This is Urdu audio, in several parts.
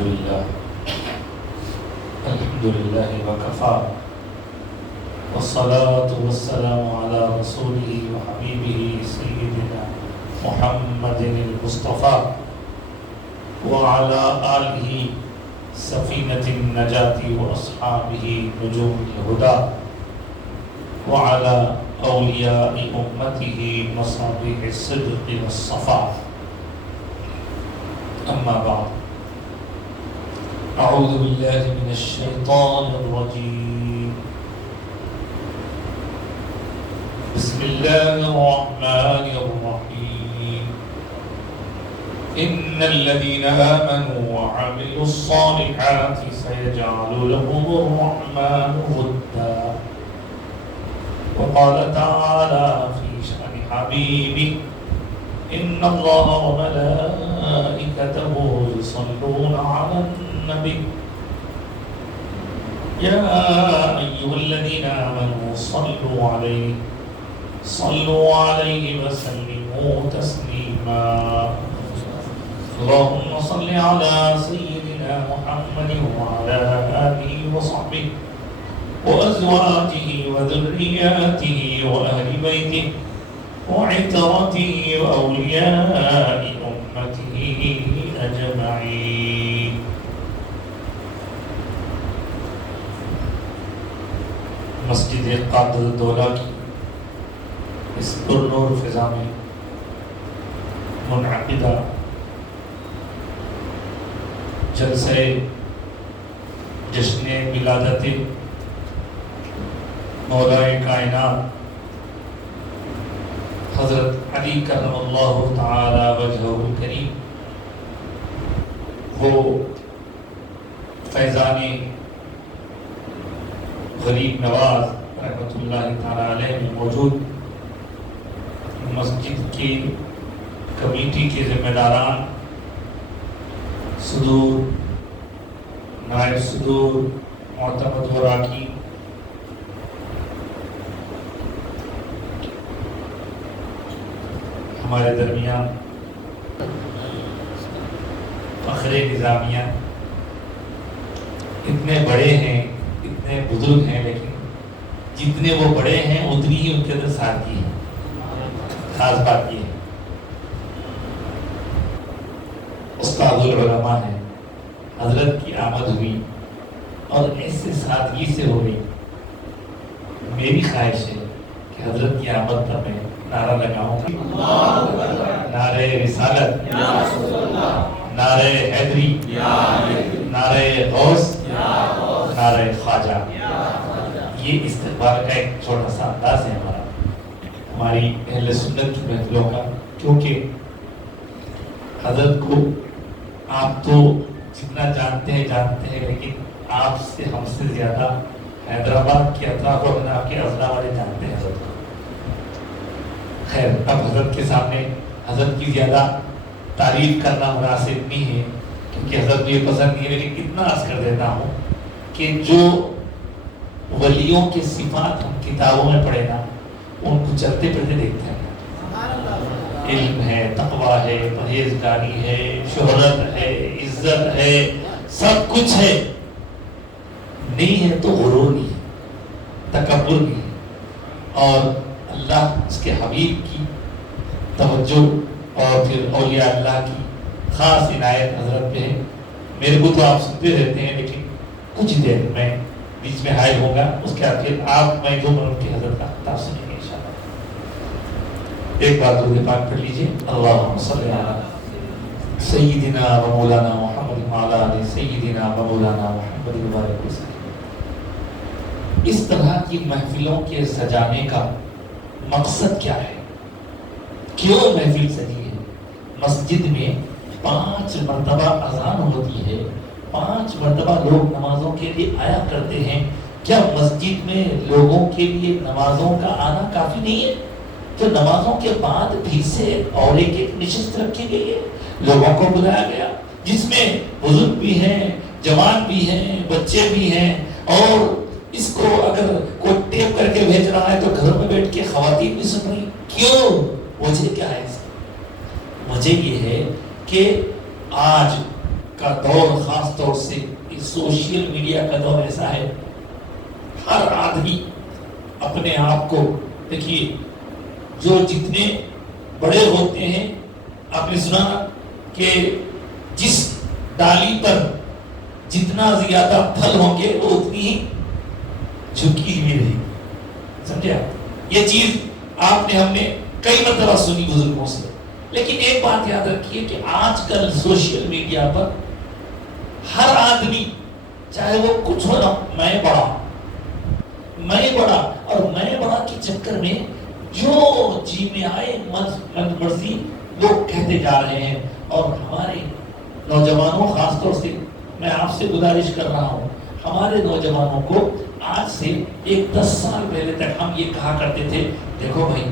الحمد لله وكفى والصلاة والسلام على رسوله وحبيبه سيدنا محمد المصطفى وعلى آله سفينة النجاة وأصحابه نجوم الهدى وعلى أولياء أمته مصابيح الصدق والصفاء. أما بعد، أعوذ بالله من الشيطان الرجيم. بسم الله الرحمن الرحيم. إن الذين آمنوا وعملوا الصالحات سيجعل لهم الرحمن ودا. وقال تعالى في شأن حبيبه: إن الله وملائكته يصلون على النبي يا أيها الذين آمنوا صلوا عليه وسلموا تسليما. اللهم صل على سيدنا محمد وعلى آله وصحبه وأزواجه وذرياته وأهل بيته وعترته وأولياء أمته أجمعين. مسجد قادر دولہ کی اس پرنور فضا میں منعقدہ جلسہ جشن ولادت مولائے کائنات حضرت علی کرم اللہ تعالی وجہہ الکریم، وہ فیضان غریب نواز رحمۃ اللہ تعالی علیہ میں موجود مسجد کی کمیٹی کے ذمہ داران، صدور، نائب صدور، معتمد وراکی، ہمارے درمیان فخر نظامیہ، اتنے بڑے ہیں، اتنے بزرگ ہیں، لیکن جتنے وہ بڑے ہیں اتنی ہی ان کے اندر سادگی ہے. خاص بات یہ ہے استاد العلماء ہے، حضرت کی آمد ہوئی اور ایسے سادگی سے ہو گئی. میری خواہش ہے کہ حضرت کی آمد پر میں نعرہ لگاؤں گا: نعرہ رسالت، نعرہ حیدری، نعرہ غوث، نعرہ خواجہ. یہ استقبال کا ایک چھوٹا سا انداز ہے ہماری اہل سنت کی محفلوں کا. کیونکہ حضرت کو آپ تو جتنا جانتے ہیں لیکن آپ سے، ہم سے زیادہ حیدرآباد کے اطراف و اطراف کے اضلاع والے جانتے ہیں حضرت کو. خیر، اب حضرت کے سامنے حضرت کی زیادہ تعریف کرنا مناسب نہیں ہے، کیونکہ حضرت کو یہ پسند نہیں ہے، لیکن اتنا عرض کر دیتا ہوں کہ جو ولیوں کے صفات ہم کتابوں میں پڑھے نا، ان کو چلتے پھرتے دیکھتے ہیں. علم ہے، تقویٰ ہے، پرہیزگاری ہے، شہرت ہے، عزت ہے، سب کچھ ہے. نہیں ہے تو غرور نہیں ہے، تکبر نہیں ہے. اور اللہ، اس کے حبیب کی توجہ اور پھر اولیاء اللہ کی خاص عنایت حضرت پہ ہے. میرے کو تو آپ سنتے رہتے ہیں، لیکن کچھ دیر میں بیچ میں حائل ہوں گا، اس کے بعد پھر آپ میں 2 منٹ کی حضرت کا خطاب سنیں گے انشاءاللہ. ایک بار درود پاک پڑھ لیجئے: اللہم صلی علی سیدنا و مولانا محمد وعلی آل سیدنا و مولانا محمد وبارک وسلم. اس طرح کی محفلوں کے سجانے کا مقصد کیا ہے؟ کیوں محفل سجی ہے؟ مسجد میں 5 مرتبہ اذان ہوتی ہے، 5 مرتبہ لوگ نمازوں کے لیے آیا کرتے ہیں. کیا مسجد میں لوگوں کے لیے نمازوں کا آنا کافی نہیں ہے؟ تو نمازوں کے بعد بھی سے اور ایک نشست رکھی گئی ہے، لوگوں کو بلایا گیا، جس میں بزرگ بھی ہیں، جوان بھی ہیں، بچے بھی ہیں. اور اس کو اگر کوئی ٹیپ کر کے بھیج رہا ہے تو گھر میں بیٹھ کے خواتین بھی سن رہی. کیوں؟ وجہ کیا ہے اس کی؟ وجہ یہ ہے کہ آج کا دور، خاص طور سے سوشل میڈیا کا دور ایسا ہے، ہر آدمی اپنے آپ کو، دیکھیے جو جتنے بڑے ہوتے ہیں، آپ نے سنا کہ جس ڈالی پر جتنا زیادہ پھل ہوں گے وہ اتنی ہی جھکی ہوئی رہے، سمجھے آپ؟ یہ چیز آپ نے ہم نے کئی مرتبہ سنی بزرگوں سے. لیکن ایک بات یاد رکھیے کہ آج کل سوشل میڈیا پر ہر آدمی، چاہے وہ کچھ ہو نا، میں بڑا اور میں بڑا کے چکر میں جو جی میں آئے من مرضی لوگ کہتے جا رہے ہیں. اور ہمارے نوجوانوں، خاص طور سے میں آپ سے گزارش کر رہا ہوں، ہمارے نوجوانوں کو آج سے 10 سال پہلے تک ہم یہ کہا کرتے تھے، دیکھو بھائی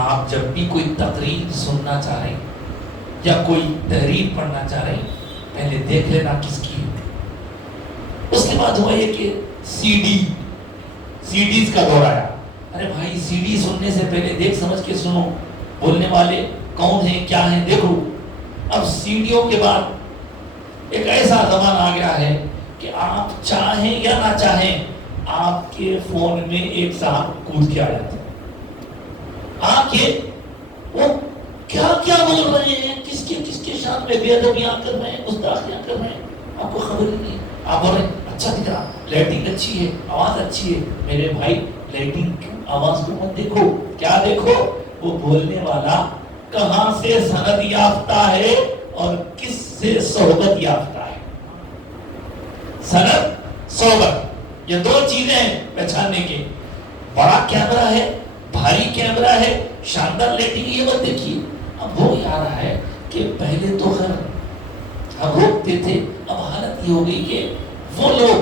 آپ جب بھی کوئی تقریر سننا چاہ رہے یا کوئی تحریر پڑھنا چاہ رہے ہیں، پہلے دیکھ لینا کس کی. اس کے بعد ہوا یہ کہ سیڈیز کا دور آیا. ارے بھائی سی ڈی سننے سے پہلے دیکھ سمجھ کے سنو، بولنے والے کون ہیں کیا ہیں دیکھو. اب سیڈیوں کے بعد ایک ایسا زمانہ آ گیا ہے کہ آپ چاہیں یا نہ چاہیں آپ کے فون میں ایک صاحب کود کے آ جاتے ہیں. آپ کے وہ کیا کیا بول رہے ہیں، کس کے شان میں بے ادبیاں کر رہے ہیں، گستاخیاں کر رہے ہیں، آپ کو خبر ہی نہیں. آپ بول رہے ہیں اچھا دکھ رہا، لائٹنگ اچھی ہے، آواز اچھی ہے. میرے بھائی لائٹنگ آواز کو مت دیکھو، کیا دیکھو وہ بولنے والا کہاں سے سند یافتہ ہے اور کس سے صحبت یافتہ ہے. سند، صحبت، یہ 2 چیزیں ہیں پہچاننے کے. بڑا کیمرہ ہے، بھاری کیمرہ ہے، شاندار لائٹنگ، یہ مت دیکھیے. اب وہ آ رہا ہے کہ پہلے تو خیر ہم روکتے تھے، اب حالت یہ ہو گئی کہ وہ لوگ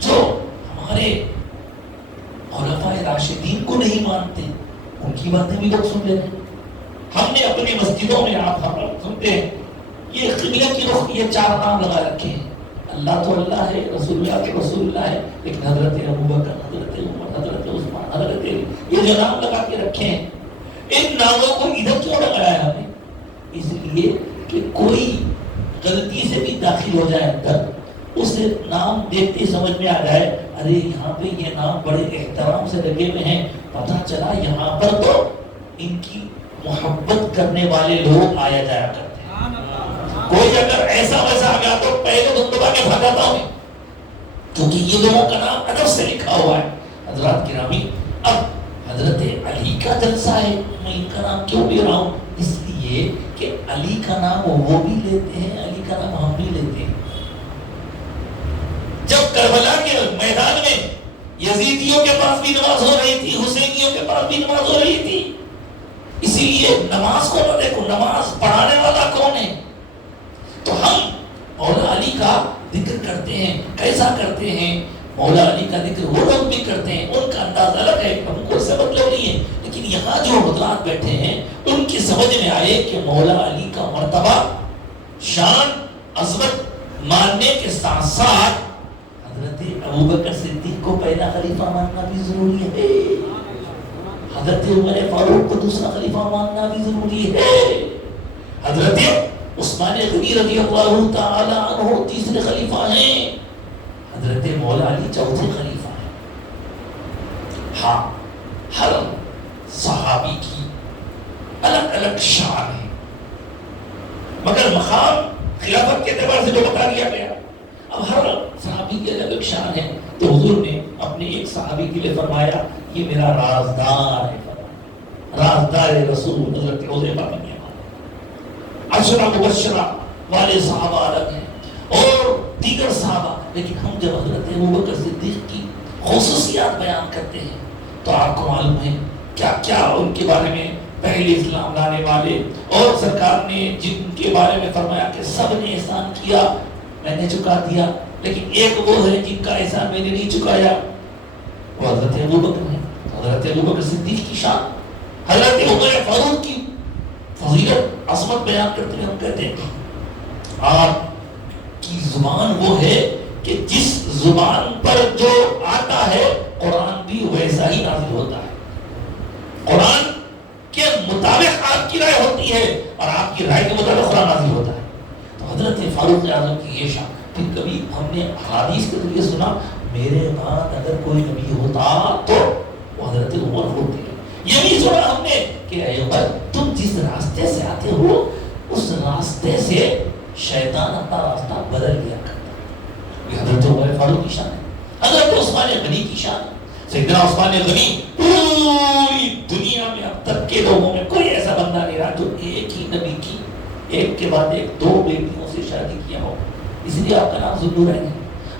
جو ہمارے خلفائے راشدین کو نہیں مانتے ان کی باتیں بھی لوگ سن لیتے ہیں. ہم نے اپنی مسجدوں میں آپ ہم سنتے ہیں یہ قبلہ کی رخ، یہ 4 نام لگا رکھے ہیں. اللہ تو اللہ ہے، رسول اللہ تو رسول اللہ ہے، لیکن حضرت ابوبکر، حضرت عمر، حضرت عثمان، حضرت علی، یہ جو نام لگا کے رکھے ہیں، ان ناموں کو ادھر کیوں لگایا ہے ہم نے؟ اس لیے کہ کوئی غلطی سے بھی داخل ہو جائے اندر، اسے نام دیکھتے سمجھ میں آ جائے ارے یہاں پہ یہ نام بڑے احترام سے لگے ہوئے ہیں، پتہ چلا یہاں پر تو ان کی محبت کرنے والے لوگ آیا جایا کرتے ہیں. کوئی اگر ایسا ویسا آ گیا تو پہلے دبا کے بھاگ جاتا ہوں، کیونکہ یہ لوگوں کا نام ادب سے لکھا ہوا ہے. حضرات گرامی، اب حضرت علی کا جلسہ ہے، میں ان کا نام کیوں لے رہا ہوں؟ اس لیے کہ علی کا نام وہ بھی لیتے ہیں، علی کا نام ہم بھی لیتے ہیں. جب کربلا کے میدان میں یزیدیوں کے پاس بھی نماز ہو رہی تھی، حسینیوں کے پاس بھی نماز ہو رہی تھی. اسی لیے نماز کو نہ دیکھو، نماز پڑھانے والا کون ہے. تو ہم مولا علی کا ذکر کرتے ہیں. کیسا کرتے ہیں؟ مولا علی کا ذکر وہ لوگ بھی کرتے ہیں، ان کا انداز الگ ہے، ہم کو سے مطلب نہیں ہے. لیکن یہاں جو حضرات بیٹھے ہیں ان کی سمجھ میں آئے کہ مولا علی کا مرتبہ، شان، عظمت ماننے کے ساتھ ساتھ حضرت ابوبکر صدیق کو پہلا خلیفہ ماننا بھی ضروری ہے، حضرت عمر فاروق کو دوسرا خلیفہ ماننا بھی ضروری ہے، حضرت عثمان غنی رضی اللہ تعالی عنہ تیسرے خلیفہ ہیں، حضرت مولا علی چوتھے خلیفہ ہیں. ہاں، ہر صحابی کی الگ الگ شان ہے، مگر مقام خلافت کے اعتبار سے جو بتا دیا گیا. اب ہر صحابی کی الگ الگ شان ہے. تو حضور نے اپنے ایک صحابی کے لیے فرمایا یہ میرا رازدار ہے، رازدار رسول حضرت حذیفہ بن یمان. عشرہ مبشرہ والے صحابہ الگ ہیں اور دیگر صحابہ، لیکن ہم جب حضرت ابوبکر صدیق کی خصوصیات بیان کرتے ہیں تو آپ کو معلوم ہے کیا کیا ان کے بارے میں پہلے اسلام لانے والے اور سرکار نے جن کے بارے میں فرمایا کہ سب نے احسان کیا میں نے چکا دیا، لیکن ایک وہ ہے جن کا احسان میں نے نہیں چکایا، وہ حضرت ابوبکر ہیں. حضرت ابوبکر صدیق کی شان، حضرت عمر فاروق کی فضیلت، عظمت بیان کرتے ہیں. ہم کہتے ہیں آپ کی زبان وہ ہے کہ جس زبان پر جو آتا ہے قرآن بھی ویسا ہی نازل ہوتا ہے، قرآن کے مطابق آپ کی رائے ہوتی ہے اور آپ کی رائے کے مطابق قرآن نازل ہوتا ہے. تو حضرت فاروق اعظم کی یہ شان. پھر کبھی ہم نے حدیث کے ذریعے سنا میرے بعد اگر کوئی نبی ہوتا تو وہ حضرت عمر ہوتے. یہ بھی سنا ہم نے کہ اے عمر تم جس راستے سے آتے ہو اس راستے سے شیطان اپنا راستہ بدل دیا کرتا. یہ حضرت عمر فاروق کی شان ہے. حضرت عثمان غنی کی شان. سیدنا عثمان غنی پوری دنیا میں اب تک کے لوگوں میں کوئی ایسا بندہ نہیں رہا جو ایک ہی نبی کی ایک کے بعد ایک 2 بیٹیوں سے شادی کیا ہو. اس لیے آپ کا نام ذو ہے.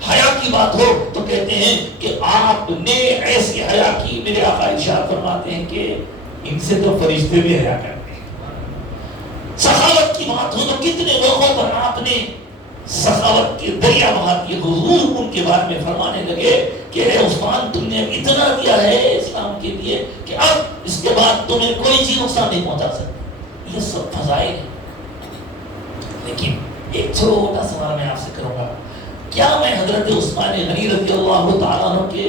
حیا کی بات ہو تو کہتے ہیں کہ آپ نے ایسی حیا کی. میرے آقا ارشاد فرماتے ہیں کہ ان سے تو فرشتے بھی حیا کرتے ہیں. سخاوت کی بات ہو تو کتنے لوگوں پر آپ نے سخاوت کے دریا بہا دیے. حضور ان کے بارے میں فرمانے لگے کہ اے عثمان تم نے اتنا دیا ہے اسلام کے لیے کہ اب اس کے بعد تمہیں کوئی چیز نقصان نہیں پہنچا سکتی. یہ سب فضائل ہیں. لیکن ایک چھوٹا سوال میں آپ سے کروں گا, کیا میں حضرت عثمان غنی رضی اللہ تعالیٰ عنہ کے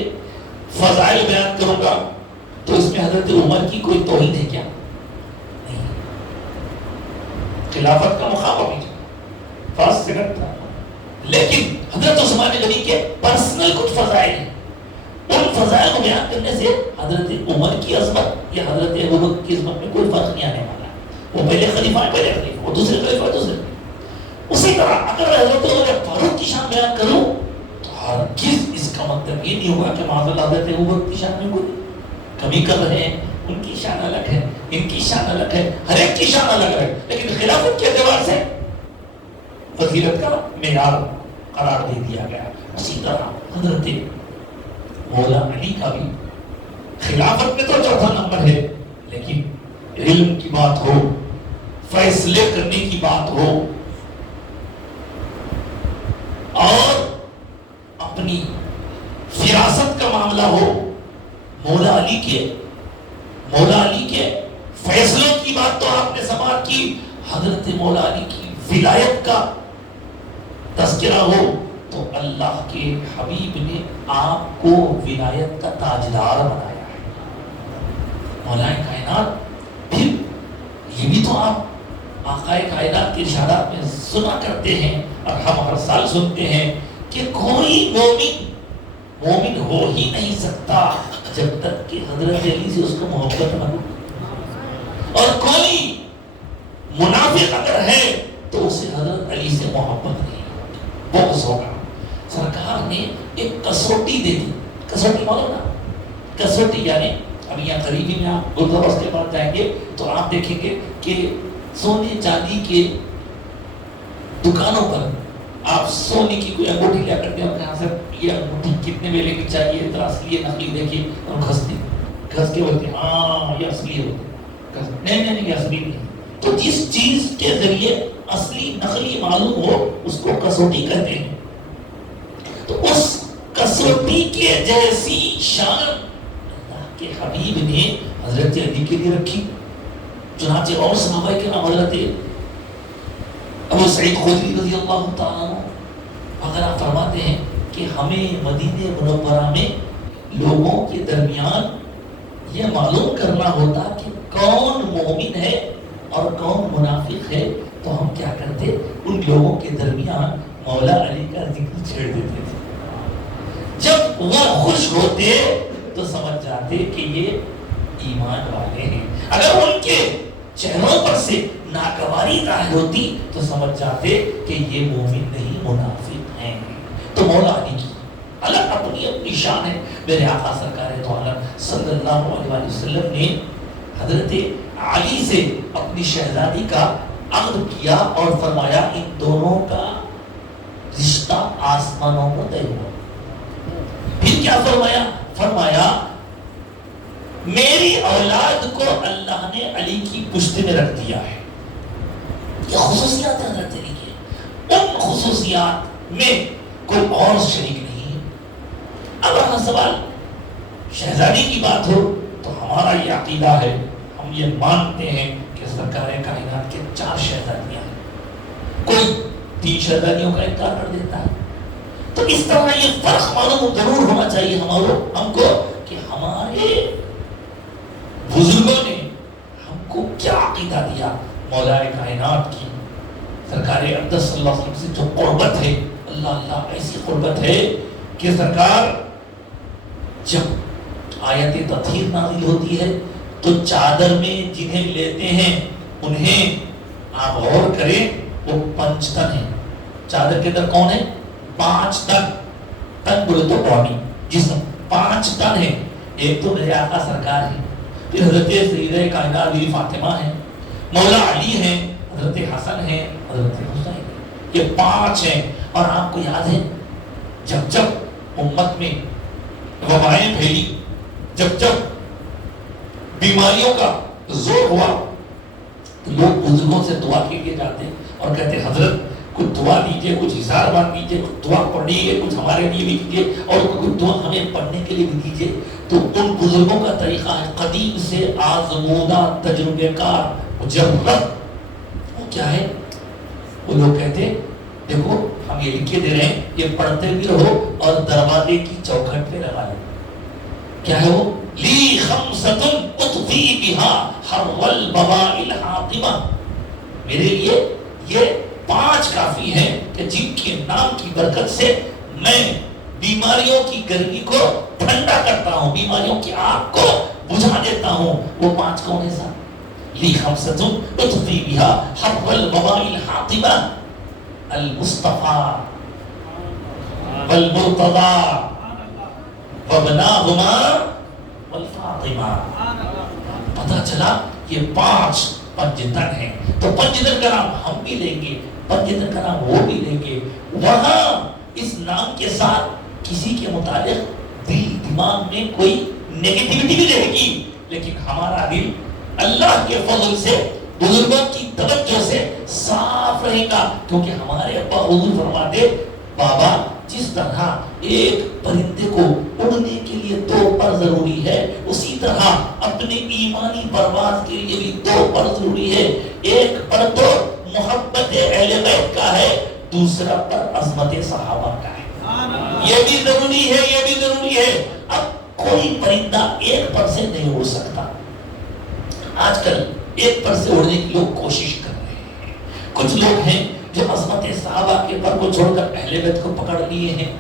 فضائل بیان کروں گا تو اس میں حضرت عمر کی کوئی توہین ہے کیا؟ نہیں. خلافت کا مقام بھی فرسٹ سیکنڈ تھا, لیکن حضرت عثمان غنی کے پرسنل کچھ فضائل ہیں. ان فضائل کو بیان کرنے سے حضرت عمر کی عظمت یا حضرت ابوبکر کی عظمت میں کوئی فرق نہیں آنے والا. وہ پہلے خلیفہ ہے, پہلے خلیفہ, وہ دوسرے خلیفہ, دوسرے. اسی طرح اگر میں حضرت عمر فاروق کی شان بیان کروں تو ہرگز اس کا مطلب یہ نہیں ہوگا کہ معاذ اللہ حضرت ابوبکر کی شان میں کوئی کمی کر رہے ہیں. ان کی شان الگ ہے, ان کی شان الگ ہے, ہر ایک کی شان الگ ہے, لیکن خلافت کے اعتبار سے فضیلت کا معیار قرار دے دیا گیا. اسی طرح حضرت مولا علی کا بھی خلافت میں تو چوتھا نمبر ہے, لیکن علم کی بات ہو, فیصلے کرنے کی بات ہو اور اپنی فراست کا معاملہ ہو, مولا علی کے فیصلوں کی بات تو آپ نے سماعت کی. حضرت مولا علی کی ولایت کا تذکرہ ہو تو اللہ کے حبیب نے آپ کو ولایت کا تاجدار بنایا ہے, مولا کائنات. پھر یہ بھی تو آپ آقا کائنات کے ارشادات میں سنا کرتے ہیں اور ہم ہر سال سنتے ہیں کہ کوئی مومن ہو ہی نہیں سکتا جب تک کہ حضرت علی سے اس کو محبت نہ ہو, اور کوئی منافق اگر ہے تو اسے حضرت علی سے محبت نہیں, بغض ہوگا. سرکار نے ایک کسوٹی دے دی. کسوٹی معلوم نا, کسوٹی یعنی اب یہاں قریبی میں آپ گردوبست کے پاس جائیں گے تو آپ دیکھیں گے کہ سونے چاندی کے دکانوں پر آپ سونے کی کوئی انگوٹھی لیا کرتے ہیں اور کہاں سے یہ انگوٹھی کتنے میں لینی چاہیے, ذرا اصلی نقلی دیکھیے, اور گھس کے بولتے ہیں ہاں یہ اصلی ہوتے, نہیں یہ اصلی نہیں. تو جس چیز کے ذریعے اصلی نقلی معلوم ہو اس کو کسوٹی کہتے ہیں. تو اس کسوٹی کے جیسی شان اللہ کے حبیب نے حضرت علی کے لیے رکھی. چنانچہ اور صحابہ کے نام حضرت ابو سعید خدری رضی اللہ تعالیٰ عنہ وغیرہ فرماتے ہیں کہ ہمیں مدینہ منورہ میں لوگوں کے درمیان یہ معلوم کرنا ہوتا کہ کون مومن ہے اور کون منافق ہے, تو ہم کیا کرتے, ان لوگوں کے درمیان مولا علی کا ذکر چھیڑ دیتے تھے. جب وہ خوش ہوتے تو سمجھ جاتے کہ یہ ایمان والے ہیں. اگر ان کے چہروں پر سے ناگواری ظاہر ہوتی تو سمجھ جاتے کہ یہ مومن نہیں منافق ہیں. تو مولا علی کی الگ اپنی شان ہے. میرے آقا سرکار دو عالم صلی اللہ علیہ وسلم نے حضرت علی سے اپنی شہزادی کا عقد کیا اور فرمایا ان دونوں کا رشتہ آسمانوں پر طے ہوا. پھر کیا فرمایا میری اولاد کو اللہ نے علی کی پشت میں رکھ دیا ہے. یہ خصوصیات ہیں حضرت علی کے, ان خصوصیات میں کوئی اور شریک نہیں. اب اگر سوال شہزادی کی بات ہو تو ہمارا یہ عقیدہ ہے, ہم یہ مانتے ہیں کہ سرکار کائنات کے 4 شہزادیاں ہیں. کوئی 3 شہزادیوں کا انکار کر دیتا ہے. تو اس طرح یہ فرق معلوم ضرور ہونا چاہیے ہم کو کہ ہمارے بزرگوں نے ہم کو کیا عقیدہ دیا مولا کائنات کی سرکار اقدس صلی اللہ علیہ وسلم سے جو قربت ہے، اللہ اللہ ایسی قربت ہے کہ سرکار جب آیت تطہیر نازل ہوتی ہے تو چادر میں جنہیں لیتے ہیں انہیں آپ غور کریں وہ 5 تن ہیں. چادر کے اندر کون ہے؟ 5 تن. تن بولے تو باڈی، جسم. 5 تن ہے. ایک تو میرے آقا سرکار ہے، پھر حضرت سیدہ کائنات بیوی فاطمہ ہے، مولا علی ہیں، حضرت حسن ہیں، حضرت حسین. یہ 5 ہیں. اور آپ کو یاد ہے جب جب امت میں وبائیں پھیلی، جب جب بیماریوں کا زور ہوا تو لوگ بزرگوں سے دعا کے لیے جاتے ہیں اور کہتے ہیں حضرت کچھ دعا دیجئے، کچھ اظہار بات دیجئے، کچھ دعا پڑھیے، کچھ ہمارے لیے بھی دیجئے اور کچھ دعا ہمیں پڑھنے کے لیے بھی دیجئے. تو ان بزرگوں کا طریقہ ہے قدیم سے آزمودہ تجربے کار مجرب. وہ کیا ہے؟ وہ لوگ کہتے ہیں دیکھو ہم یہ لکھ کے دے رہے ہیں، یہ پڑھتے بھی رہو اور دروازے کی چوکھٹ پہ لگا لو. کیا ہے وہ؟ لی خمسۃ اطفی بہا حر البواء الحاطمہ. میرے لیے یہ 5 کافی ہیں کہ جن کے نام کی برکت سے میں بیماریوں کی گرمی کو ٹھنڈا کرتا ہوں، بیماریوں کی آگ کو بجھا دیتا ہوں. وہ 5 کون ہے صاحب؟ لی خمسۃ اطفی بہا حر البواء الحاطمہ المصطفیٰ والمرتضیٰ وابناہما والفاطمہ. پتہ چلا یہ 5 پنجتن ہیں. تو پنجتن کا نام ہم بھی لیں گے، پنجتن کا نام وہ بھی لیں گے. وہاں اس نام کے ساتھ کسی کے متعلق دل دماغ میں کوئی نیگیٹیوٹی بھی رہے گی، لیکن ہمارا دل اللہ کے فضل سے بزرگوں کی توجہ سے صاف رہے گا. کیونکہ ہمارے ابا حضور فرماتے بابا جس طرح ایک پرندے کو اڑنے کے لیے 2 پر ضروری ہے، اسی طرح اپنے ایمانی پرواز کے لیے بھی 2 پر ضروری ہے. ایک پر تو محبت اہل بیت کا ہے، دوسرا پر عظمت صحابہ کا ہے. یہ بھی ضروری ہے، یہ بھی ضروری ہے. اب کوئی پرندہ ایک پر سے نہیں اڑ سکتا. آج کل ایک پر سے اڑنے کی لوگ کوشش کر رہے ہیں. کچھ لوگ ہیں جو عظمت صحابہ کے پر کو چھوڑ کر اہل بیت کو پکڑ لیے ہیں.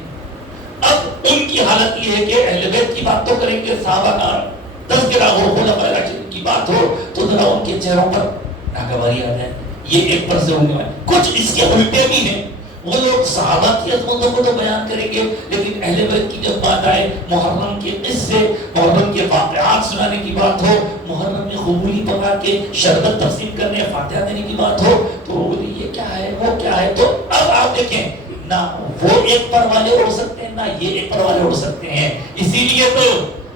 اب ان کی حالت یہ ہے کہ اہل بیت کی بات تو کریں گے، صحابہ کا تذکرہ ہو، خلفائے راشدین کی بات ہو تو ذرا ان کے چہروں پر ناگواری آ جائے. یہ ایک پر سے اڑنے والے. کچھ اس کے الٹے بھی ہیں، وہ لوگ صحابہ کی عظمتوں کو تو بیان کریں گے لیکن اہل بیت کی جب بات آئے، محرم کے قصے، محرم کے واقعات سنانے کی بات ہو، محرم میں خمولی پکا کے شربت تقسیم کرنے، فاتحہ دینے کی بات ہو تو یہ کیا ہے، وہ کیا ہے. تو اب آپ دیکھیں نہ وہ ایک پر والے اڑ سکتے ہیں نہ یہ ایک پر والے اڑ سکتے ہیں. اسی لیے تو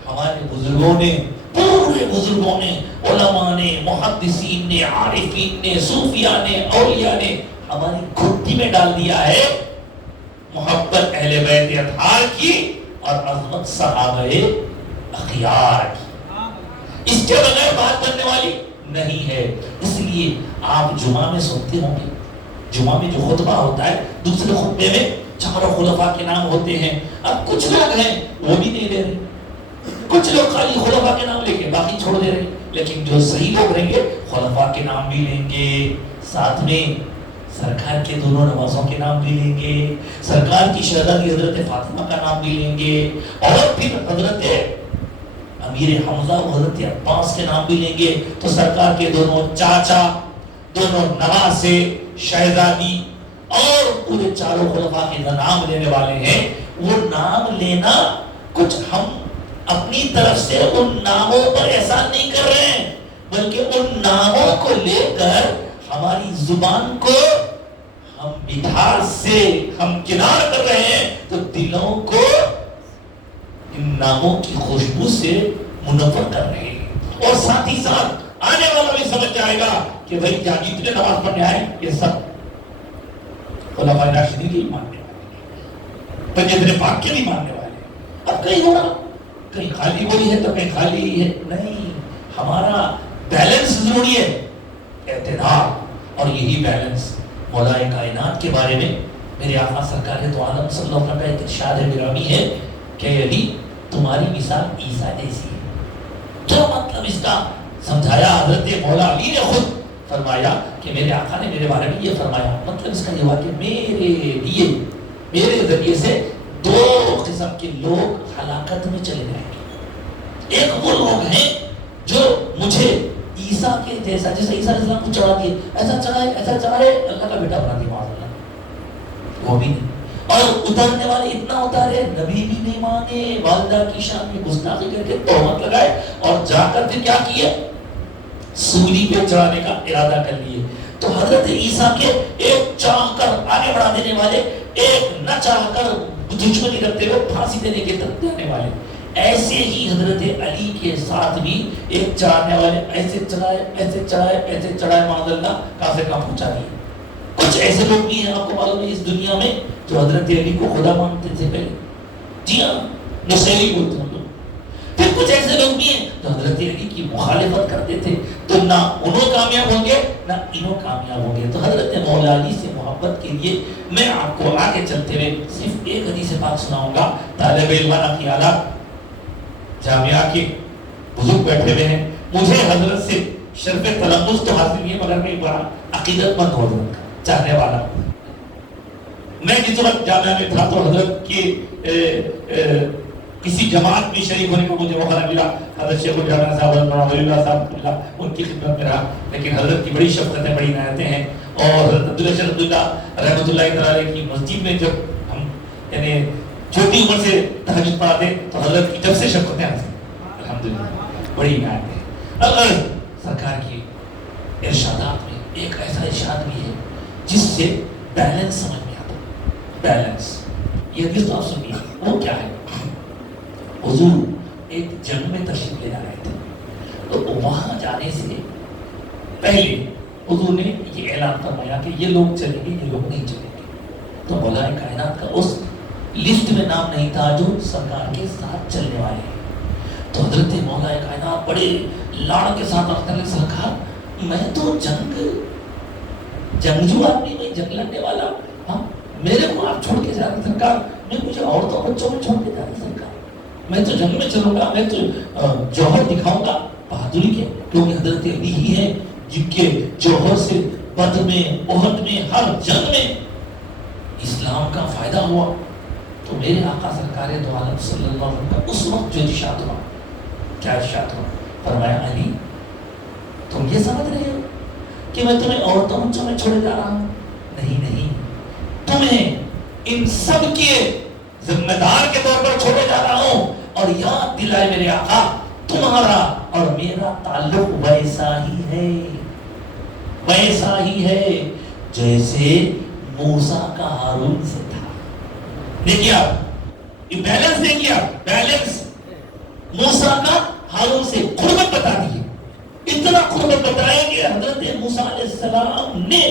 ہمارے بزرگوں نے، پورے بزرگوں نے، علماء نے، محدثین نے، عارفین نے، صوفیاء نے، اولیاء نے ہماری گھٹی میں ڈال دیا ہے محبت اہل بیت اطہار کی اور عظمت صحابہ اخیار کی. اس کے بغیر بات کرنے والی نہیں ہے. اس لیے آپ جمعہ میں سنتے ہوں گے، جمعہ میں جو خطبہ ہوتا ہے دوسرے خطبے میں 4 خلفاء کے نام ہوتے ہیں. اب کچھ لوگ ہیں وہ بھی نہیں لے رہے، کچھ لوگ خالی خلفاء کے نام لے کے باقی چھوڑ دے رہے. لیکن جو صحیح لوگ رہیں گے خلفاء کے نام بھی لیں گے، ساتھ میں سرکار کے دونوں نوازوں کے نام بھی لیں گے، سرکار کی شہزادی حضرت فاطمہ کا نام بھی لیں گے، اور پھر حضرت امیر حمزہ و حضرت عباس کے نام بھی لیں گے. تو سرکار کے دونوں چاچا، دونوں نواسے، شہزادی اور پورے 4 خلفاء کے نام لینے والے ہیں. وہ نام لینا کچھ ہم اپنی طرف سے ان ناموں پر احسان نہیں کر رہے ہیں، بلکہ ان ناموں کو لے کر ہماری زبان کو ہم مٹھاس سے ہم کنار کر رہے ہیں، تو دلوں کو ان ناموں کی خوشبو سے منور کر رہے ہیں. اور ساتھ ہی ساتھ آنے والا بھی سمجھ جائے گا کہ بھائی جہاں جتنے نماز پڑھنے آئے یہ سب خلفائے راشدین کے ہی ماننے والے، پنجتن پاک کے بھی ماننے والے. اب کہیں ہو رہا، کہیں خالی وہی ہے تو کہیں خالی ہی ہے. نہیں، ہمارا بیلنس ضروری ہے، اعتدال. اور یہی بیلنس مولا کائنات کے بارے میں میرے آقا سرکار دو عالم صلی اللہ علیہ وسلم کا ایک ارشاد گرامی ہے کہ علی تمہاری مثال عیسیٰ جیسی ہے. کیا مطلب اس کا؟ سمجھایا حضرت مولا علی نے خود، فرمایا کہ میرے آقا نے میرے بارے میں یہ فرمایا، مطلب اس کا یہ ہوا کہ میرے ذریعے سے دو قسم کے لوگ ہلاکت میں چلے جائیں گے۔ ایک وہ لوگ ہیں جو مجھے عیسیٰ کے جیسا، جیسے عیسیٰ علیہ السلام کو چڑھا دیے، ایسا چڑھائے اللہ کا بیٹا بنا دیا، معاذ اللہ، وہ بھی نہیں۔ اور اتارنے والے اتنا اتارے، نبی بھی نہیں مانے، والدہ کی شان میں گستاخی کر کے تہمت لگائے، اور جا کر پھر کیا کیے، سولی پہ چڑھانے کا ارادہ کر لیے۔ تو حضرت عیسیٰ کے ایک چاہ کر آگے بڑھا دینے والے، ایک نہ چاہ کر دشمنی کرتے ہوئے پھانسی دینے کے تک جانے والے۔ ایسے ہی حضرت علی کے ساتھ بھی ایک چاہنے والے ایسے چڑھائے معاذ اللہ، کہاں سے کہاں پہنچا دیے۔ کچھ ایسے لوگ بھی ہیں، آپ کو معلوم ہے اس دنیا میں، جو حضرت علی کو خدا مانتے تھے پہلے، جی ہاں، نصیری بولتے ہیں لوگ۔ پھر کچھ ایسے لوگ بھی ہیں جو حضرت علی کی مخالفت کرتے تھے، تو نہ انہوں کامیاب ہوں گے نہ انہوں کامیاب ہوں گے۔ تو حضرت مولا علی سے محبت کے لیے میں آپ کو آگے چلتے ہوئے صرف ایک حدیث پاک سناؤں گا۔ طالب علمانہ خیالہ جامعہ کے بزرگ بیٹھے ہوئے ہیں، مجھے حضرت سے شرف تلفظ تو حاصل نہیں ہے، مگر میں بڑا عقیدت مند ہو حضرت کا چاہنے والا۔ میں جس وقت جامعہ میں تھا تو حضرت کے کسی جماعت میں شریک ہونے کو مجھے موقع ملا، حضرت شیخ الجامعہ صاحب اللہ صاحب ان کی خدمت میں رہا، لیکن حضرت کی بڑی شفقتیں، بڑی عنایتیں ہیں۔ اور حضرت عبداللہ شیخ عبداللہ رحمۃ اللہ تعالی کی مسجد میں جب ہم یعنی چھوٹی عمر سے تہجد پڑھاتے تو حضرت کی جب سے شفقتیں آتی ہیں، الحمدللہ بڑی عنایتیں۔ اگر سرکار کی ارشادات میں ایک ایسا ارشاد بھی ہے جس سے بیلنس سمجھ میں آتا ہے، بیلنس، یہ حدیث تو آپ سنیے، وہ کیا ہے؟ حضور ایک جنگ میں تشریف لے جا رہے تھے، تو وہاں جانے سے پہلے حضور نے یہ اعلان فرمایا کہ یہ لوگ چلیں گے، یہ لوگ نہیں چلیں گے۔ تو مولا کائنات کا اس لسٹ میں نام نہیں تھا جو سرکار کے ساتھ چلنے والے ہیں۔ تو حضرت مولا کائنات بڑے لاڑ کے ساتھ رکھتے ہیں، سرکار میں تو جنگجو آدمی، میں جنگ لڑنے والا، ہاں میرے کو آپ چھوڑ کے جا رہے ہیں سرکار، میں مجھے عورتوں بچوں میں چھوڑ کے جا رہے ہیں سرکار، میں تو جنگ میں چلوں گا، میں تو جوہر دکھاؤں گا بہادری کے، کیونکہ حضرت علی ہی ہے جن کے جوہر سے بدر میں، احد میں، ہر جنگ میں اسلام کا فائدہ ہوا۔ تو میرے آقا سرکار دو عالم صلی اللہ علیہ وسلم کا اس وقت جو ارشاد ہوا، کیا ارشاد ہوا؟ فرمایا علی تم یہ سمجھ رہے ہو کہ میں تمہیں عورتوں بچوں میں چھوڑے جا رہا ہوں؟ نہیں، تمہیں ان سب کے ذمہ دار کے طور پر چھوڑے جا رہا ہوں، اور یاد دلائے میرے آقا تمہارا اور میرا تعلق ویسا ہی ہے جیسے موسیٰ کا ہارون سے تھا۔ دیکھیے آپ یہ بیلنس، دیکھیے آپ بیلنس، موسیٰ کا ہارون سے قربت بتا دی، اتنا قربت بتایا کہ حضرت موسیٰ علیہ السلام نے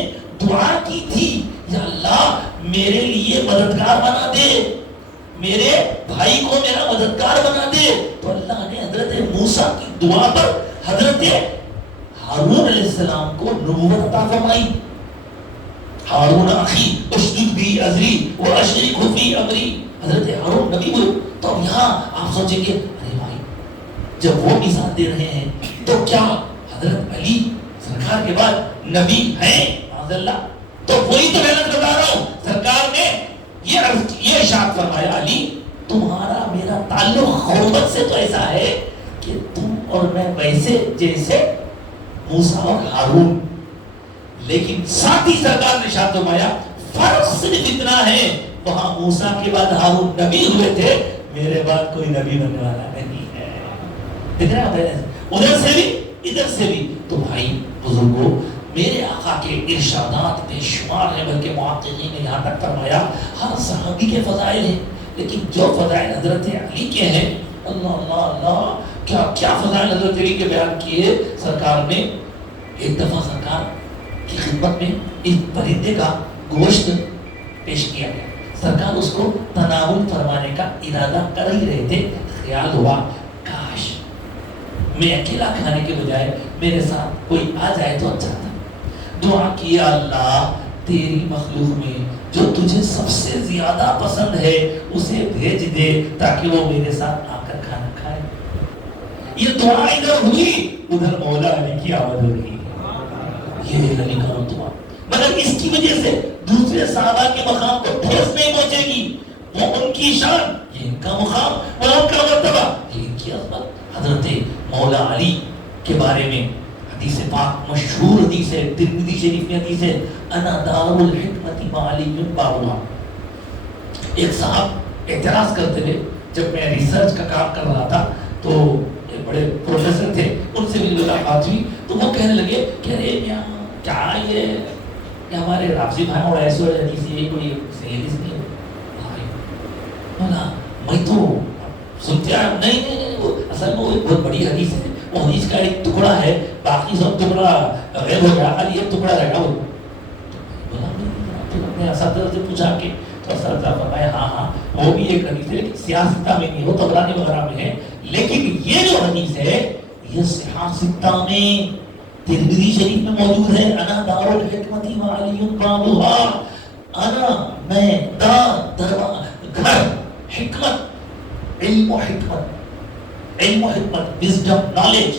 دعا کی تھی، یا اللہ میرے لیے مددگار بنا دے، میرے بھائی کو میرا مددگار بنا دے۔ تو اللہ نے حضرت موسیٰ کی دعا پر حضرت ہارون علیہ السلام کو نبوت عطا فرمائی۔ ہارون اخی اشدد بی ازری واشرکہ فی امری، حضرت ہارون نبی ہوئے۔ تو یہاں آپ سوچیں گے ارے بھائی جب وہ مثال دے رہے ہیں تو کیا حضرت علی سرکار کے بعد نبی ہیں؟ معاذ اللہ، تو وہی تو محنت بتا رہا ہوں۔ سرکار نے یہ ارشاد فرمایا علی تمہارا میرا تعلق قربت سے تو ایسا ہے کہ تم اور میں ویسے جیسے موسیٰ اور ہارون، لیکن ساتھ ہی سرکار نے ارشاد فرمایا فرق صرف اتنا ہے وہاں موسیٰ کے بعد ہارون نبی ہوئے تھے، میرے بعد کوئی نبی بننے والا نہیں ہے۔ اتنا ادھر سے بھی ادھر سے بھی۔ تو بھائی بزرگوں میرے آقا کے ارشادات بے شمار ہیں، بلکہ محققین نے یہاں تک فرمایا ہر صحابی کے فضائل ہیں، لیکن جو فضائل حضرت علی کے ہیں، اللہ اللہ اللہ کیا کیا فضائل حضرت علی کے بیان کیے سرکار نے۔ ایک دفعہ سرکار کی خدمت میں ایک پرندے کا گوشت پیش کیا گیا، سرکار اس کو تناول فرمانے کا ارادہ کر ہی رہے تھے، خیال ہوا کاش میں اکیلا کھانے کے بجائے میرے ساتھ کوئی آ جائے تو اچھا تھا۔ دعا کیا اللہ تیری مخلوق میں جو تجھے سب سے زیادہ پسند ہے اسے بھیج دے تاکہ وہ میرے ساتھ آ کر کھانا کھائے۔ یہ دعا ادھر ہوئی ادھر مولا علی کی آمد ہو رہی ہے۔ یہ علی کا رتبہ، مگر اس کی وجہ سے دوسرے صحابہ کے مقام کو ٹھیس نہیں پہنچے گی، وہ ان کی شان، یہ ان کا مقام، وہ ان کا مرتبہ، یہ ان کی عظمت۔ حضرت مولا علی کے بارے میں حدیث پاک مشہور حدیث ہے، ترمذی شریف میں حدیث ہے، انا دار الحکمت معلی بابا۔ ایک صاحب اعتراض کرتے تھے، جب میں ریسرچ کا کام کر رہا تھا تو ایک بڑے پروفیسر تھے، ان سے بھی ملاقات ہوئی تو وہ کہنے لگے کہ ارے کیا یہ ہمارے رافضی بھائی اور ایسے حدیث یہ کوئی صحیح حدیث نہیں ہے؟ میں تو سنتے آیا نہیں، وہ اصل میں وہ ایک بہت بڑی حدیث ہے، وہ حدیث کا ایک ٹکڑا ہے، باقی سب ٹکڑا غیب ہو گیا، خالی ایک ٹکڑا رہے گا۔ وہ پھر اپنے اساتذہ سے پوچھا کہ تو اساتذہ فرمایا ہاں وہ بھی ایک حدیث ہے، سیاستہ میں نہیں ہو، طبرانی وغیرہ میں ہے، لیکن یہ جو حدیث ہے یہ سیاستہ میں ترمذی شریف میں موجود ہے، انا دار الحکمت وعلی بابها، انا میں گھر حکمت، علم و حکمت، علم و حکمت، وزڈم، نالج،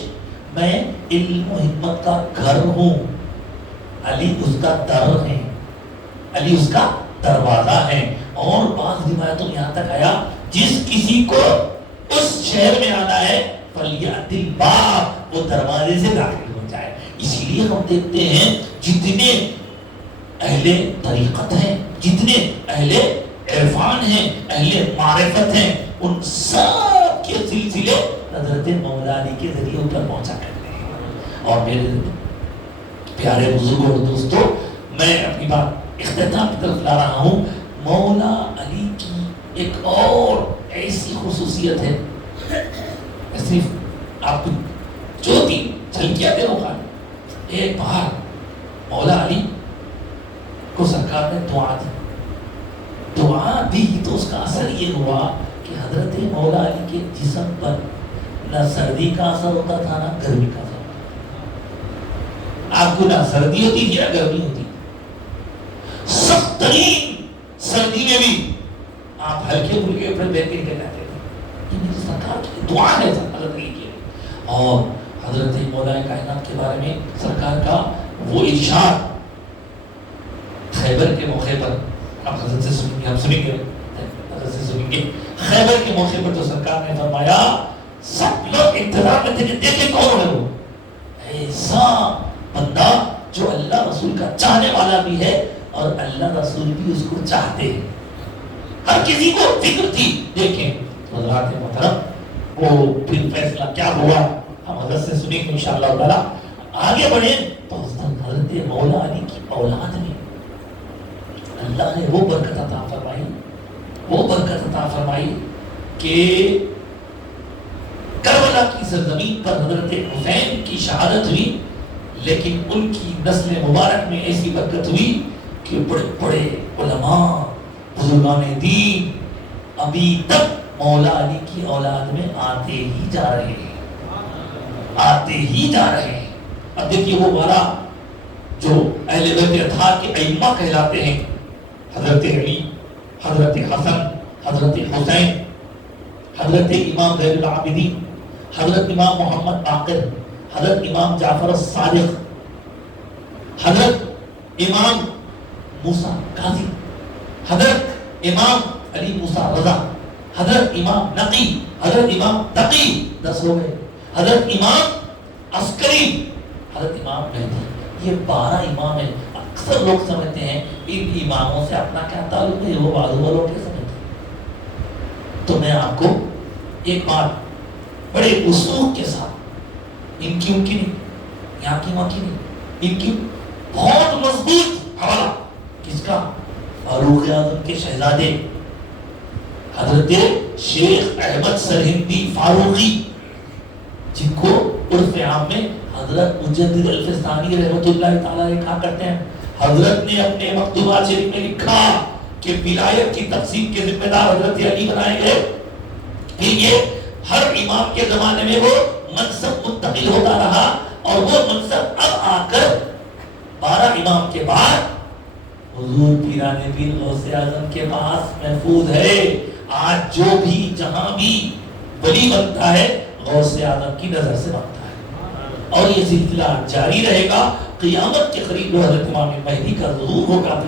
میں علم و حکمت کا گھر ہوں، علی اس کا در ہے، علی اس کا دروازہ ہے۔ اور بعض روایتوں میں یہاں تک آیا جس کسی کو اس شہر میں آنا ہے فلیأت الباب، وہ دروازے سے داخل ہو جائے۔ اسی لیے ہم دیکھتے ہیں جتنے اہل طریقت ہیں، جتنے اہل عرفان ہیں، اہل معرفت ہیں، ان سب کے سلسلے حضرت مولا علی کے ذریعے اوپر پہنچا کرتے ہیں۔ اور میرے پیارے بزرگوں اور دوستوں، میں اپنی بات اختتام کی طرف لا رہا ہوں۔ مولا علی کی ایک اور ایسی خصوصیت ہے، صرف آپ کو جو تین جھلکیاں دے رہا ہوں۔ ایک بار مولا علی کو سرکار نے دعا دی تو اس کا اثر یہ ہوا کہ حضرت مولا علی کے جسم پر نہ سردی کا اثر ہوتا تھا نہ گرمی کا اثر ہوتا تھا۔ آپ کو نہ سردی ہوتی تھی نہ گرمی ہوتی تھی، سخت ترین سردی میں بھی آپ ہلکے پھلکے کپڑے پہن کے نکل جاتے تھے۔ یہ میری سرکار کی دعا ہے حضرت علی کی۔ اور حضرت مولا کائنات کے بارے میں سرکار کا وہ ارشاد خیبر کے موقع پر، آپ حضرت سے سنیں گے، ہم سنیں گے، حضرت سے سنیں گے، خیبر کے موقع پر تو سرکار نے فرمایا سب لوگ انتظار میں تھے کہ دیکھیں کون ہے وہ ایسا بندہ جو اللہ رسول کا چاہنے والا بھی ہے اور اللہ رسول بھی اس کو چاہتے ہیں۔ ہر کسی کو فکر تھی۔ دیکھیں حضرات محترم، وہ پھر فیصلہ کیا ہوا ہم حضرت سے سنیں گے انشاءاللہ تعالی۔ آگے بڑھیں تو حضرت مولا علی کی اولاد میں اللہ نے وہ برکت عطا فرمائی، وہ برکت عطا فرمائی کہ کربلا کی سرزمین پر حضرت حسین کی شہادت ہوئی، لیکن ان کی نسل مبارک میں ایسی برکت ہوئی کہ بڑے بڑے علماء، بزرگان دین ابھی تک مولا علی کی اولاد میں آتے ہی جا رہے ہیں، آتے ہی جا رہے ہیں۔ اب دیکھیے وہ والا جو اہل بیت اطہار کے ائمہ کہلاتے ہیں، حضرت علی، حضرت حسن، حضرت حسین، حضرت امام زین العابدین، حضرت امام محمد باقر، حضرت امام جعفر الصادق، حضرت امام موسیٰ قاضی، حضرت امام علی موسیٰ رضا، حضرت امام نقی، حضرت امام تقی، 10 ہو گئے، حضرت امام عسکری، حضرت امام مہدی، یہ 12 امام ہیں۔ اکثر لوگ سمجھتے ہیں ان اماموں سے اپنا کیا تعلق ہے، وہ بازو والوں کے سمجھتے ہیں۔ تو میں آپ کو ایک بات بڑے اصول کے ساتھ، ان کی نہیں، یہاں کی وہاں کی نہیں، ان کی بہت مضبوط حوالہ کس کا، فاروق اعظم کے شہزادے حضرت شیخ احمد سرہندی فاروقی، جن کو عرف عام میں حضرت مجدد الفسانی رحمۃ اللہ تعالیٰ کہا کرتے ہیں۔ حضرت نے اپنے مکتوبات شریف میں لکھا کہ ولایت کی تقسیم کے ذمہ دار حضرت علی بنائے گئے، کہ یہ ہر امام کے زمانے میں وہ منصب منتقل ہوتا رہا، اور وہ منصب اب آ کر 12 امام کے بعد حضور پیران پیر غوث اعظم کے پاس محفوظ ہے۔ آج جو بھی جہاں بھی ولی بنتا ہے غوث اعظم کی نظر سے بنتا ہے، اور یہ سلسلہ جاری رہے گا۔ قیامت کے قریب حضرت امام مہدی کا ظہور ہوگا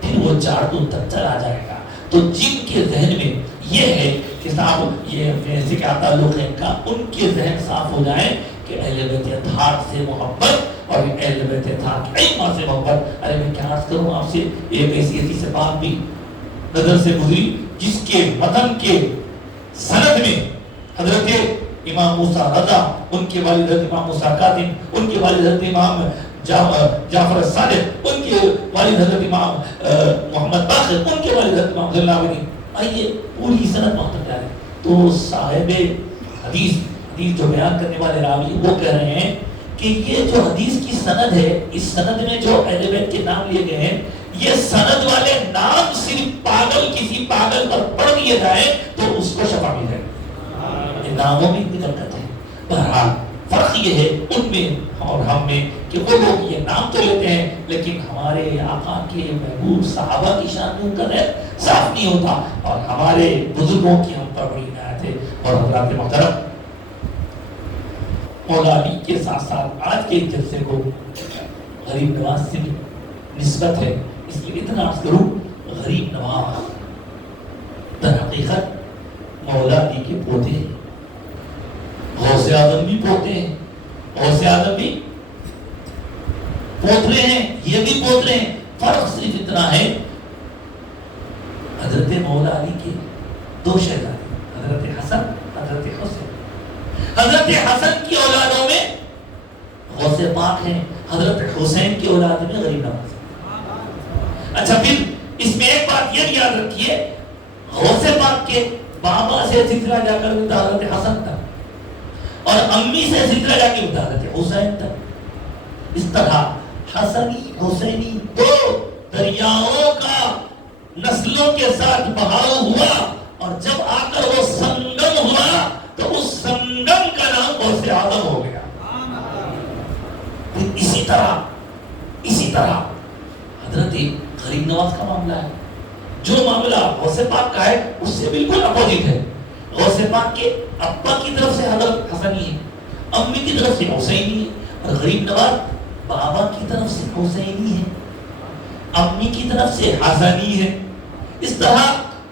پھر وہ 4 دن تک چلا جائے گا. تو جن کے ذہن میں یہ ہے کہ صاحب یہ سے کیا تعلق ہے کا، ان کے ذہن صاف ہو جائیں کہ اہل بیت اطہار سے محبت اور اہل بیت اطہار کی ائمہ سے محبت. ارے میں کیا عرض کروں آپ سے، ایک ایسی سے بات بھی نظر سے گزری جس کے متن کے سند میں حضرت امام موسیٰ رضا، ان کے والد حضرت امام موسیٰ کاظم، ان کے والد حضرت امام جعفر الصادق، ان کے والد حضرت امام محمد باقر، ان کے والد حضرت امام زین العابدین. آئیے پوری سند مختلف ہے. تو صاحب حدیث جو بیان کرنے والے راوی وہ کہہ رہے ہیں کہ یہ جو حدیث کی سند ہے، اس سند میں جو اہل بیت کے نام لیے گئے ہیں، یہ سند والے نام صرف کسی پاگل پر پڑھ دیے جائیں تو اس کو شفا مل جائے. یہ ناموں میں اتنی برکت ہے. بہرحال فرق یہ ہے ان میں اور ہم میں کہ وہ لوگ یہ نام تو لیتے ہیں لیکن ہمارے آقا کے محبوب صحابہ کی شان میں ان کا ذہن صاف نہیں ہوتا، اور ہمارے بزرگوں کی ہم پر بڑی عنایت ہے. اور حضرات محترم، مولا علی کے ساتھ ساتھ آج کے جلسے کو غریب نواز سے بھی نسبت ہے، اس لیے اتنا عرض کروں، غریب نواز در حقیقت مولا علی کے پوتے ہیں، غوث اعظم بھی پوتے ہیں، غوث اعظم بھی پوترے ہیں، یہ بھی پوترے ہیں. فرق صرف اتنا ہے، حضرت مولا علی کے 2 شہزادے، حضرت حسن، حضرت حسین. حضرت حسن کی اولادوں میں غوث پاک ہیں، حضرت حسین کی اولاد میں غریب نواز. اچھا، پھر اس میں ایک بات یہ یاد رکھیے، غوث پاک کے بابا سے سلسلہ جا کر حضرت حسن تک، اور امی سے سلسلہ جا کے حضرت حسین تک. اس طرح حسنی حسینی 2 دریاؤں کا نسلوں کے ساتھ بہاؤ ہوا، اور جب آ کر وہ سنگم ہوا تو اس سنگم کا نام غوث اعظم ہو گیا. اسی طرح حضرت غریب نواز کا معاملہ ہے. جو معاملہ غوث پاک کا ہے اس سے بالکل اپوزٹ ہے. غوث پاک کے ابا کی طرف سے حضرت حسنی ہے، امی کی طرف سے حسینی ہے، اور غریب نواز بابا کی طرف سے حسینی ہے، امی کی طرف سے حسنی ہے. اس طرح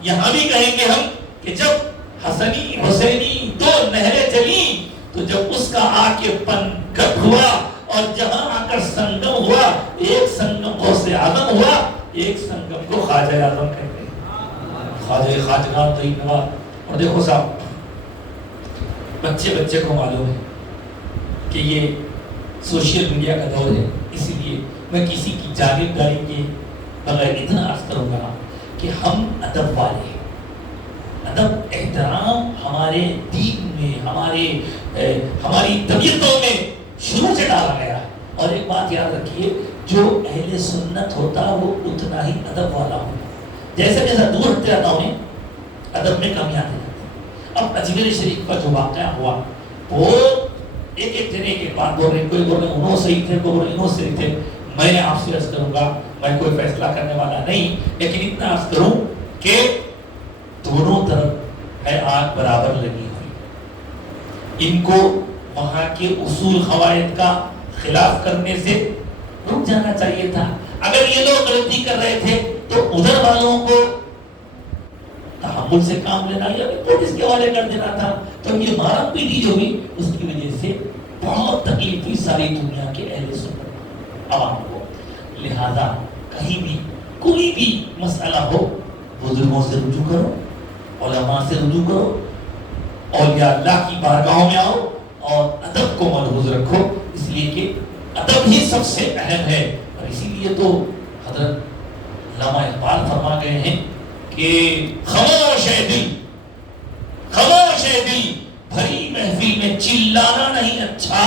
یہاں بھی کہیں گے ہم کہ جب حسنی حسینی 2 نہریں چلی تو جب اس کا آ کے پن گٹ ہوا اور جہاں آ کر سنگم ہوا، ایک سنگم غوث اعظم ہوا، ایک سنگم کو خواجہ اعظم کہتے ہیں، خواجگان غریب نواز. اور دیکھو صاحب، بچے کو معلوم ہے کہ یہ سوشل میڈیا کا دور ہے، اسی لیے میں کسی کی جانبداری کے بغیر اتنا عرض کروں گا کہ ہم ادب والے ہیں. ادب احترام ہمارے دین میں، ہماری طبیعتوں میں شروع سے ڈالا گیا ہے. اور ایک بات یاد رکھیے، جو اہل سنت ہوتا وہ اتنا ہی ادب والا ہوتا. جیسے جیسا دور ہٹتے جاتا انہیں ادب میں کمی آتی جاتی. اب اجمیر شریف کا جو واقعہ ہوا، وہ ایک جنے کے بات بول رہے، کوئی بول رہے انہوں صحیح تھے، کوئی بول رہے انہوں صحیح تھے. میں آپ سے عرض کروں گا، میں کوئی فیصلہ کرنے والا نہیں، لیکن اتنا عرض کروں کہ دونوں طرف ہے آگ برابر لگی ہوئی. ان کو وہاں کے اصول قواعد کا خلاف کرنے سے رک جانا چاہیے تھا. اگر یہ لوگ غلطی کر رہے تھے تو ادھر والوں کو تحمل سے کام لینا یا پولیس کے حوالے کر دینا تھا. تو یہ مارا پیٹی جو ہوئی اس کی وجہ سے بہت تکلیف ہوئی ساری دنیا کے اہل سنت عوام کو. لہذا کہیں بھی کوئی بھی مسئلہ ہو، بزرگوں سے رجوع کرو، علماء سے رجوع کرو، اولیاء اللہ کی بارگاہوں میں آؤ اور ادب کو ملحوظ رکھو، اس لیے کہ ادب ہی سب سے اہم ہے. اور اسی لیے تو حضرت علامہ اقبال فرما گئے ہیں کہ خاموش ہے دل، خاموش ہے دل، بھری محفل میں چلانا نہیں اچھا،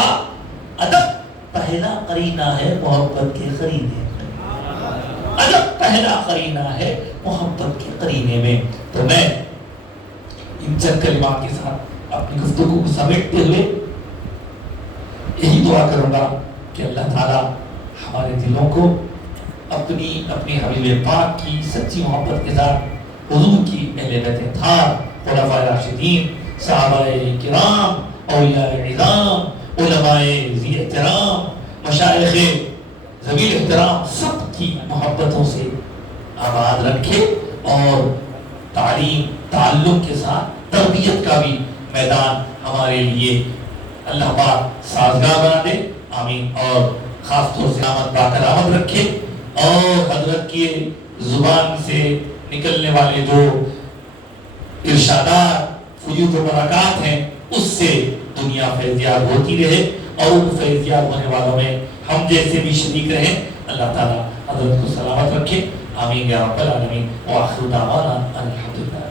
ادب پہلا قرینہ ہے محبت کے قرینے، ادب پہلا قرینہ ہے محبت کے قرینے میں. تو میں ان چند کلمات کے ساتھ اپنی گفتگو کو سمیٹتے ہوئے یہی دعا کروں گا کہ اللہ تعالیٰ ہمارے دلوں کو اپنی حبیب پاک کی سچی محبت کے ساتھ حضور کی اہل بیت اطہار، خلفاء راشدین، صحابہ کرام، اولیاء اعظام، علماء ذی احترام، مشائخ ذویل احترام سب کی محبتوں سے آباد رکھے، اور تعلیم تعلق کے ساتھ تربیت کا بھی میدان ہمارے لیے اللہ پاک سازگار بنا دے، آمین۔ اور خاص طور سے آمد باقرامت رکھے، اور حضرت کی زبان سے نکلنے والے جو ارشادات فیوض و برکات ہیں اس سے دنیا فیضیاب ہوتی رہے، اور ان فیضیاب ہونے والوں میں ہم جیسے بھی شریک رہیں۔ اللہ تعالیٰ حضرت کو سلامت رکھے، آمین یا رب العالمین، وآخر دعوانا الحمدللہ۔